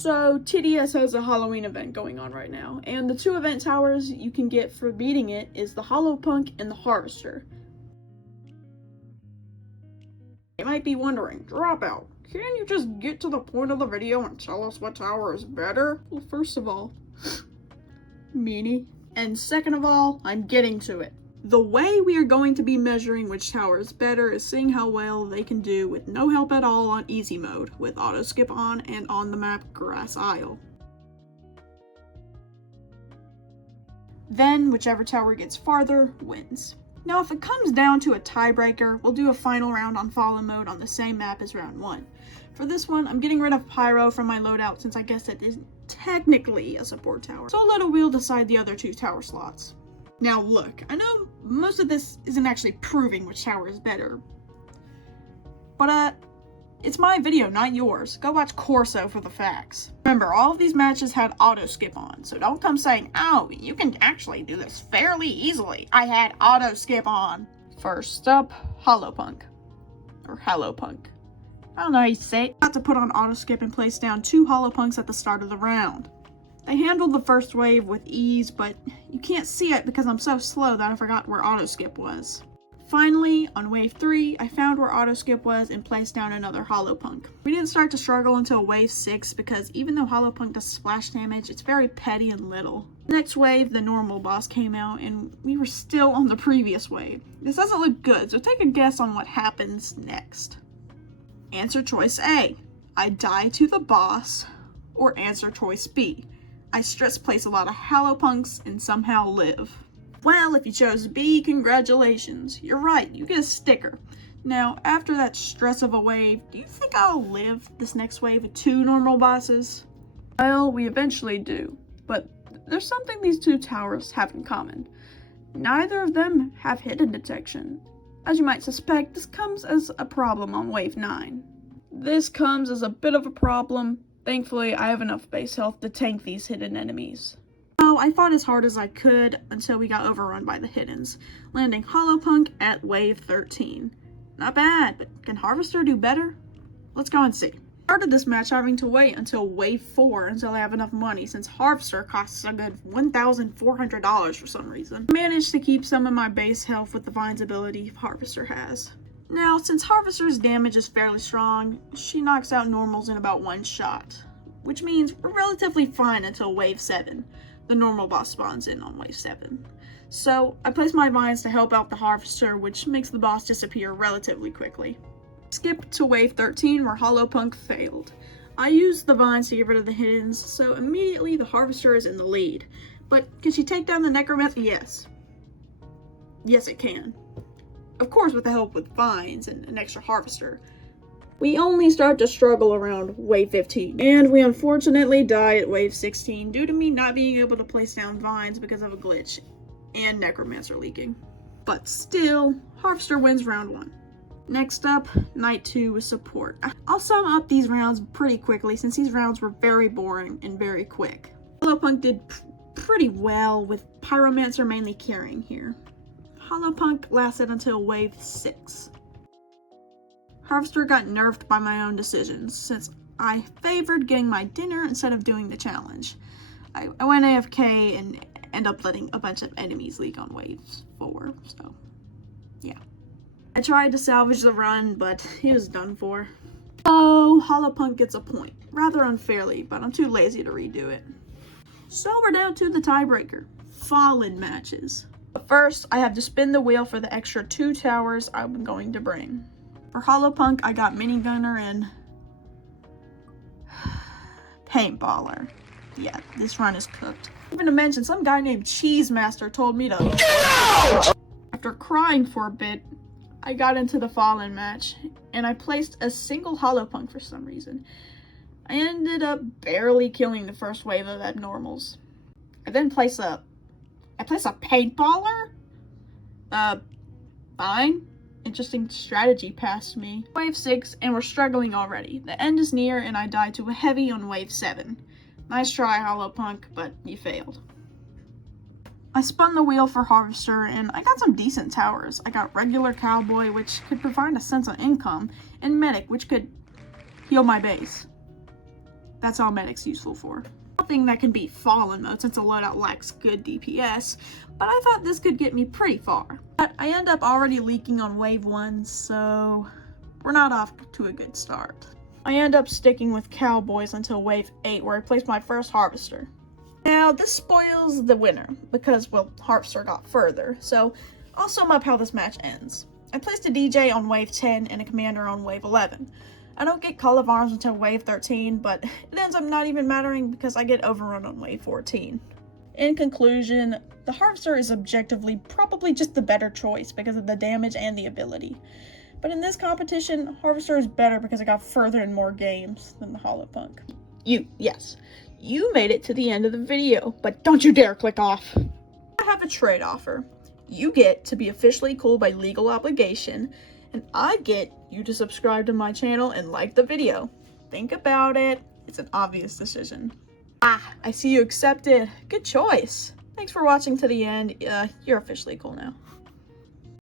So, TDS has a Halloween event going on right now, and the two event towers you can get for beating it is the Hallow Punk and the Harvester. You might be wondering, Dropout, can you just get to the point of the video and tell us what tower is better? Well, first of all, meanie. And second of all, I'm getting to it. The way we are going to be measuring which tower is better is seeing how well they can do with no help at all on easy mode, with auto skip on and on the map Grass Isle. Then, whichever tower gets farther wins. Now, if it comes down to a tiebreaker, we'll do a final round on Fallen mode on the same map as round 1. For this one, I'm getting rid of Pyro from my loadout since I guess it isn't technically a support tower, so let a wheel decide the other 2 tower slots. Now look, I know most of this isn't actually proving which tower is better, but it's my video, not yours. Go watch Corso for the facts. Remember, all of these matches had auto skip on, so don't come saying, oh, you can actually do this fairly easily. I had auto skip on. First up, Hallow Punk. Or Hallow Punk. I don't know how you say it. Got to put on auto skip and place down 2 Hallow Punks at the start of the round. They handled the first wave with ease, but you can't see it because I'm so slow that I forgot where auto skip was. Finally, on wave 3, I found where auto skip was and placed down another Hallow Punk. We didn't start to struggle until wave 6 because even though Hallow Punk does splash damage, it's very petty and little. Next wave, the normal boss came out and we were still on the previous wave. This doesn't look good, so take a guess on what happens next. Answer choice A, I die to the boss, or answer choice B, I stress place a lot of Hallow Punks and somehow live. Well, if you chose B, congratulations. You're right, you get a sticker. Now, after that stress of a wave, do you think I'll live this next wave with 2 normal bosses? Well, we eventually do, but there's something these 2 towers have in common. Neither of them have hidden detection. As you might suspect, this comes as a problem on wave 9. This comes as a bit of a problem. Thankfully, I have enough base health to tank these hidden enemies. So I fought as hard as I could until we got overrun by the hiddens, landing Hallow Punk at wave 13. Not bad, but can Harvester do better? Let's go and see. Started this match having to wait until wave 4 until I have enough money since Harvester costs a good $1,400 for some reason. I managed to keep some of my base health with the Vine's ability Harvester has. Now, since Harvester's damage is fairly strong, she knocks out normals in about 1 shot, which means we're relatively fine until wave 7. The normal boss spawns in on wave 7. So, I place my vines to help out the Harvester, which makes the boss disappear relatively quickly. Skip to wave 13 where Hallow Punk failed. I used the vines to get rid of the hiddens, so immediately the Harvester is in the lead. But can she take down the Necromancer? Yes. Yes, it can. Of course, with the help with vines and an extra Harvester. We only start to struggle around wave 15, and we unfortunately die at wave 16 due to me not being able to place down vines because of a glitch and Necromancer leaking. But still, Harvester wins round 1. Next up, night 2 with support. I'll sum up these rounds pretty quickly since these rounds were very boring and very quick. Hallow Punk did pretty well with Pyromancer mainly carrying here. Hallow Punk lasted until wave 6. Harvester got nerfed by my own decisions, since I favored getting my dinner instead of doing the challenge. I went AFK and ended up letting a bunch of enemies leak on wave 4, so yeah. I tried to salvage the run, but he was done for. So, Hallow Punk gets a point, rather unfairly, but I'm too lazy to redo it. So we're down to the tiebreaker, Fallen matches. But first, I have to spin the wheel for the extra 2 towers I'm going to bring. For Hallow Punk, I got Minigunner and Paintballer. Yeah, this run is cooked. Even to mention, some guy named Cheese Master told me to get out! After crying for a bit, I got into the Fallen match, and I placed a single Hallow Punk for some reason. I ended up barely killing the first wave of abnormals. I then placed a Paintballer? Fine. Interesting strategy passed me. Wave 6, and we're struggling already. The end is near, and I died to a heavy on wave 7. Nice try, Hallow Punk, but you failed. I spun the wheel for Harvester, and I got some decent towers. I got regular Cowboy, which could provide a sense of income, and Medic, which could heal my base. That's all Medic's useful for. Nothing that can beat Fallen mode since the loadout lacks good DPS, but I thought this could get me pretty far. But I end up already leaking on wave 1, so we're not off to a good start. I end up sticking with Cowboys until wave 8, where I placed my first Harvester. Now, this spoils the winner, because, well, Harvester got further, so I'll sum up how this match ends. I placed a DJ on wave 10 and a Commander on wave 11. I don't get Call of Arms until wave 13, but it ends up not even mattering because I get overrun on wave 14. In conclusion, the Harvester is objectively probably just the better choice because of the damage and the ability. But in this competition, Harvester is better because it got further in more games than the Hallow Punk. Yes, you made it to the end of the video, but don't you dare click off. I have a trade offer. You get to be officially cool by legal obligation, and I get you to subscribe to my channel and like the video. Think about it. It's an obvious decision. I see you accepted. Good choice. Thanks for watching to the end. You're officially cool now.